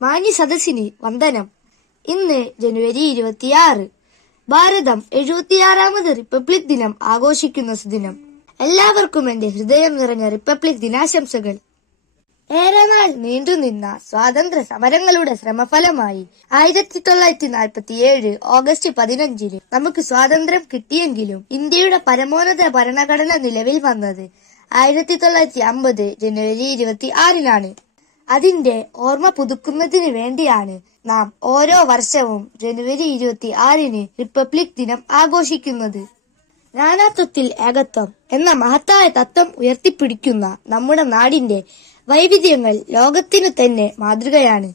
മാന്യ സദസ്സിന് വന്ദനം. ഇന്ന് ജനുവരി ഇരുപത്തിയാറ്. ഭാരതം എഴുപത്തിയാറാമത് റിപ്പബ്ലിക് ദിനം ആഘോഷിക്കുന്ന സുദിനം. എല്ലാവർക്കും എന്റെ ഹൃദയം നിറഞ്ഞ റിപ്പബ്ലിക് ദിനാശംസകൾ. ഏറെ നാൾ നീണ്ടുനിന്ന സ്വാതന്ത്ര്യ സമരങ്ങളുടെ ശ്രമഫലമായി ആയിരത്തി തൊള്ളായിരത്തി നാൽപ്പത്തിയേഴ് ഓഗസ്റ്റ് പതിനഞ്ചിന് നമുക്ക് സ്വാതന്ത്ര്യം കിട്ടിയെങ്കിലും ഇന്ത്യയുടെ പരമോന്നത ഭരണഘടന നിലവിൽ വന്നത് ആയിരത്തി തൊള്ളായിരത്തി അമ്പത് ജനുവരി ഇരുപത്തി ആറിനാണ് അതിന്റെ ഓർമ്മ പുതുക്കുന്നതിന് വേണ്ടിയാണ് നാം ഓരോ വർഷവും ജനുവരി ഇരുപത്തി ആറിന് റിപ്പബ്ലിക് ദിനം ആഘോഷിക്കുന്നത്. നാനാത്വത്തിൽ ഏകത്വം എന്ന മഹത്തായ തത്വം ഉയർത്തിപ്പിടിക്കുന്ന നമ്മുടെ നാടിന്റെ വൈവിധ്യങ്ങൾ ലോകത്തിനു തന്നെ മാതൃകയാണ്.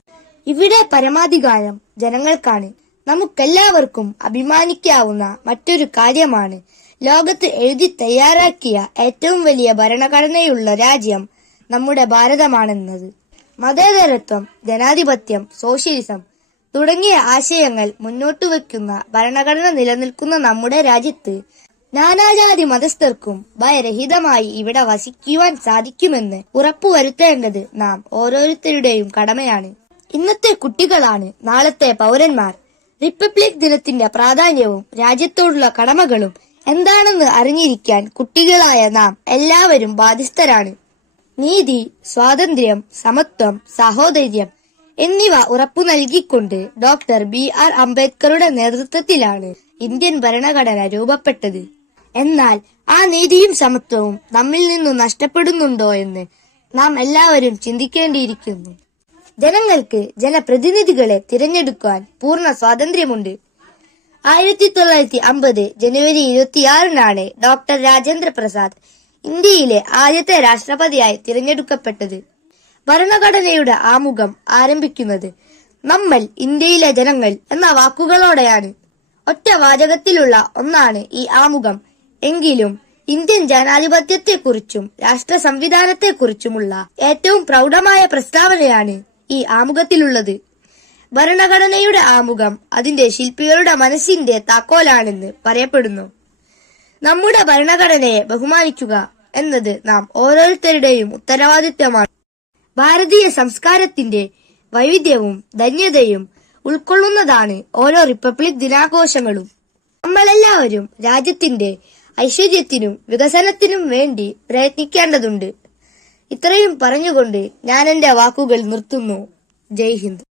ഇവിടെ പരമാധികാരം ജനങ്ങൾക്കാണ്. നമുക്കെല്ലാവർക്കും അഭിമാനിക്കാവുന്ന മറ്റൊരു കാര്യമാണ് ലോകത്ത് എഴുതി തയ്യാറാക്കിയ ഏറ്റവും വലിയ ഭരണഘടനയുള്ള രാജ്യം നമ്മുടെ ഭാരതമാണെന്നത്. മതേതരത്വം ജനാധിപത്യം സോഷ്യലിസം തുടങ്ങിയ ആശയങ്ങൾ മുന്നോട്ട് വയ്ക്കുന്ന ഭരണഘടന നിലനിൽക്കുന്ന നമ്മുടെ രാജ്യത്ത് നാനാജാതി മതസ്ഥർക്കും ഭയരഹിതമായി ഇവിടെ വസിക്കുവാൻ സാധിക്കുമെന്ന് ഉറപ്പുവരുത്തേണ്ടത് നാം ഓരോരുത്തരുടെയും കടമയാണ്. ഇന്നത്തെ കുട്ടികളാണ് നാളത്തെ പൗരന്മാർ. റിപ്പബ്ലിക് ദിനത്തിന്റെ പ്രാധാന്യവും രാജ്യത്തോടുള്ള കടമകളും എന്താണെന്ന് അറിഞ്ഞിരിക്കാൻ കുട്ടികളായ നാം എല്ലാവരും ബാധ്യസ്ഥരാണ്. നീതി സ്വാതന്ത്ര്യം സമത്വം സാഹോദര്യം എന്നിവ ഉറപ്പു നൽകിക്കൊണ്ട് ഡോക്ടർ ബി ആർ അംബേദ്കറുടെ നേതൃത്വത്തിലാണ് ഇന്ത്യൻ ഭരണഘടന രൂപപ്പെട്ടത്. എന്നാൽ ആ നീതിയും സമത്വവും നമ്മിൽ നിന്നും നഷ്ടപ്പെടുന്നുണ്ടോ എന്ന് നാം എല്ലാവരും ചിന്തിക്കേണ്ടിയിരിക്കുന്നു. ജനങ്ങൾക്ക് ജനപ്രതിനിധികളെ തിരഞ്ഞെടുക്കാൻ പൂർണ സ്വാതന്ത്ര്യമുണ്ട്. ആയിരത്തി തൊള്ളായിരത്തി അമ്പത് ജനുവരി ഇരുപത്തിയാറിനാണ് ഡോക്ടർ രാജേന്ദ്ര പ്രസാദ് ഇന്ത്യയിലെ ആദ്യത്തെ രാഷ്ട്രപതിയായി തിരഞ്ഞെടുക്കപ്പെട്ടത് ഭരണഘടനയുടെ ആമുഖം ആരംഭിക്കുന്നത് നമ്മൾ ഇന്ത്യയിലെ ജനങ്ങൾ എന്ന വാക്കുകളോടെയാണ്. ഒറ്റ വാചകത്തിലുള്ള ഒന്നാണ് ഈ ആമുഖം. എങ്കിലും ഇന്ത്യൻ ജനാധിപത്യത്തെക്കുറിച്ചും രാഷ്ട്ര സംവിധാനത്തെക്കുറിച്ചുമുള്ള ഏറ്റവും പ്രൗഢമായ പ്രസ്താവനയാണ് ഈ ആമുഖത്തിലുള്ളത്. ഭരണഘടനയുടെ ആമുഖം അതിന്റെ ശില്പികളുടെ മനസ്സിന്റെ താക്കോലാണെന്ന് പറയപ്പെടുന്നു. നമ്മുടെ ഭരണഘടനയെ ബഹുമാനിക്കുക എന്നത് നാം ഓരോരുത്തരുടെയും ഉത്തരവാദിത്തമാണ് ഭാരതീയ സംസ്കാരത്തിന്റെ വൈവിധ്യവും ധന്യതയും ഉൾക്കൊള്ളുന്നതാണ് ഓരോ റിപ്പബ്ലിക് ദിനാഘോഷങ്ങളും. നമ്മളെല്ലാവരും രാജ്യത്തിന്റെ ഐശ്വര്യത്തിനും വികസനത്തിനും വേണ്ടി പ്രയത്നിക്കേണ്ടതുണ്ട്. ഇത്രയും പറഞ്ഞുകൊണ്ട് ഞാൻ എന്റെ വാക്കുകൾ നിർത്തുന്നു. ജയ് ഹിന്ദ്.